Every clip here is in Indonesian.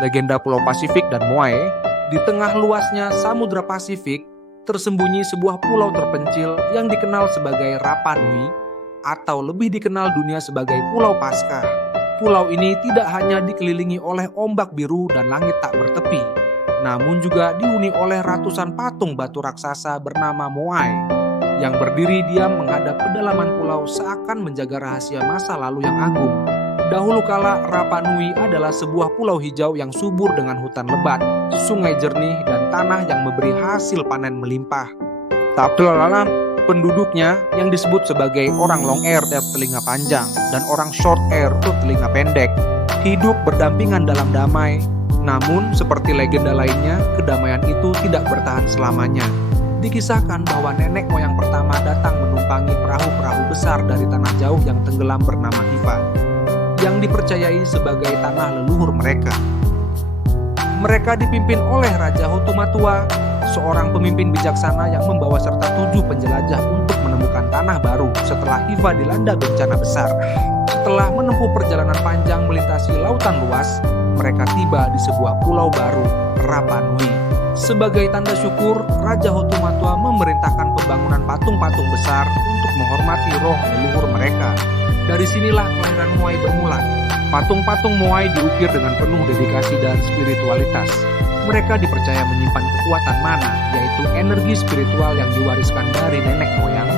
legenda Pulau Pasifik dan Moai, di tengah luasnya Samudra Pasifik tersembunyi sebuah pulau terpencil yang dikenal sebagai Rapa Nui atau lebih dikenal dunia sebagai Pulau Paskah. Pulau ini tidak hanya dikelilingi oleh ombak biru dan langit tak bertepi, namun juga dihuni oleh ratusan patung batu raksasa bernama Moai yang berdiri diam menghadap kedalaman pulau seakan menjaga rahasia masa lalu yang agung. Dahulu kala, Rapa Nui adalah sebuah pulau hijau yang subur dengan hutan lebat, sungai jernih, dan tanah yang memberi hasil panen melimpah. Tapi lama penduduknya yang disebut sebagai orang long air atau telinga panjang dan orang short air atau telinga pendek hidup berdampingan dalam damai. Namun seperti legenda lainnya, kedamaian itu tidak bertahan selamanya. Dikisahkan bahwa nenek moyang pertama datang menumpangi perahu-perahu besar dari tanah jauh yang tenggelam bernama Hiva, yang dipercayai sebagai tanah leluhur mereka. Mereka dipimpin oleh Raja Hotumatua, seorang pemimpin bijaksana yang membawa serta 7 penjelajah untuk menemukan tanah baru setelah Hiva dilanda bencana besar. Setelah menempuh perjalanan panjang melintasi lautan luas, mereka tiba di sebuah pulau baru, Rapa Nui. Sebagai tanda syukur, Raja Hotumatua memerintahkan pembangunan patung-patung besar untuk menghormati roh leluhur mereka. Dari sinilah kelahiran Moai bermula. Patung-patung Moai diukir dengan penuh dedikasi dan spiritualitas. Mereka dipercaya menyimpan kekuatan mana, yaitu energi spiritual yang diwariskan dari nenek moyang.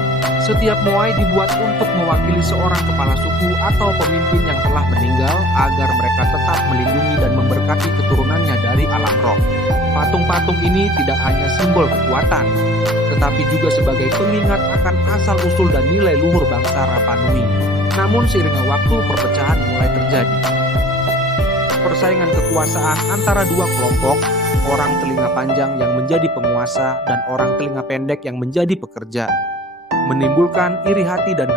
Setiap Moai dibuat untuk mewakili seorang kepala suku atau pemimpin yang telah meninggal agar mereka tetap melindungi dan memberkati keturunannya dari alam roh. Patung-patung ini tidak hanya simbol kekuatan, tetapi juga sebagai pengingat akan asal-usul dan nilai luhur bangsa Rapa Nui. Namun seiringnya waktu, perpecahan mulai terjadi. Persaingan kekuasaan antara dua kelompok, orang telinga panjang yang menjadi penguasa dan orang telinga pendek yang menjadi pekerja, menimbulkan iri hati dan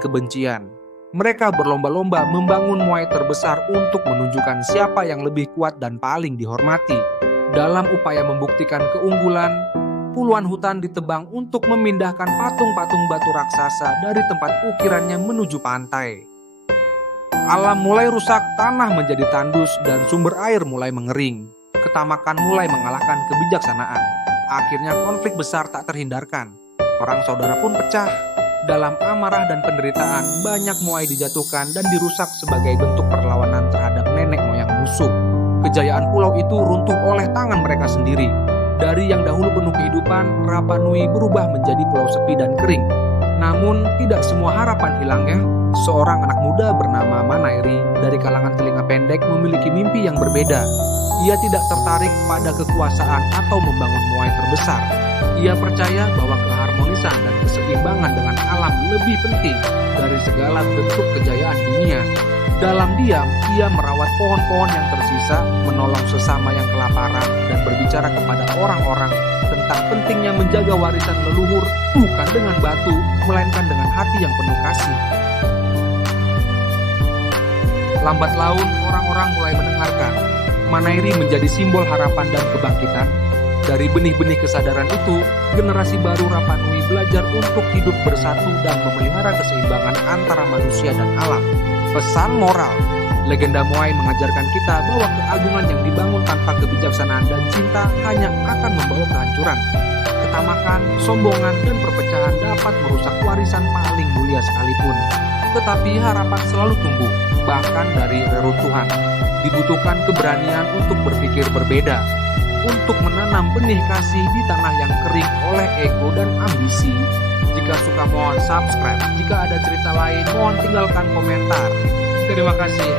kebencian. Mereka berlomba-lomba membangun Moai terbesar untuk menunjukkan siapa yang lebih kuat dan paling dihormati. Dalam upaya membuktikan keunggulan, puluhan hutan ditebang untuk memindahkan patung-patung batu raksasa dari tempat ukirannya menuju pantai. Alam mulai rusak, tanah menjadi tandus, dan sumber air mulai mengering. Ketamakan mulai mengalahkan kebijaksanaan. Akhirnya konflik besar tak terhindarkan. Perang saudara pun pecah. Dalam amarah dan penderitaan, banyak Moai dijatuhkan dan dirusak sebagai bentuk perlawanan terhadap nenek moyang musuh. Kejayaan pulau itu runtuh oleh tangan mereka sendiri. Dari yang dahulu penuh kehidupan, Rapa Nui berubah menjadi pulau sepi dan kering. Namun, tidak semua harapan hilang ya. Seorang anak muda bernama Manairi dari kalangan telinga pendek memiliki mimpi yang berbeda. Ia tidak tertarik pada kekuasaan atau membangun Moai terbesar. Ia percaya bahwa keharmonisan dan keseimbangan dengan alam lebih penting dari segala bentuk kejayaan dunia. Dalam diam, ia merawat pohon-pohon yang tersisa, menolong sesama yang kelaparan, dan berbicara kepada orang-orang tentang pentingnya menjaga warisan leluhur bukan dengan batu, melainkan dengan hati yang penuh kasih. Lambat laun, orang-orang mulai mendengarkan. Manairi menjadi simbol harapan dan kebangkitan. Dari benih-benih kesadaran itu, generasi baru Rapa Nui belajar untuk hidup bersatu dan memelihara keseimbangan antara manusia dan alam. Pesan moral, legenda Moai mengajarkan kita bahwa keagungan yang dibangun tanpa kebijaksanaan dan cinta hanya akan membawa kehancuran. Ketamakan, sombongan, dan perpecahan dapat merusak warisan paling mulia sekalipun. Tetapi harapan selalu tumbuh, bahkan dari reruntuhan. Dibutuhkan keberanian untuk berpikir berbeda, untuk menanam benih kasih di tanah yang kering oleh ego dan ambisi. Jika suka mohon subscribe, jika ada cerita lain mohon tinggalkan komentar. Terima kasih.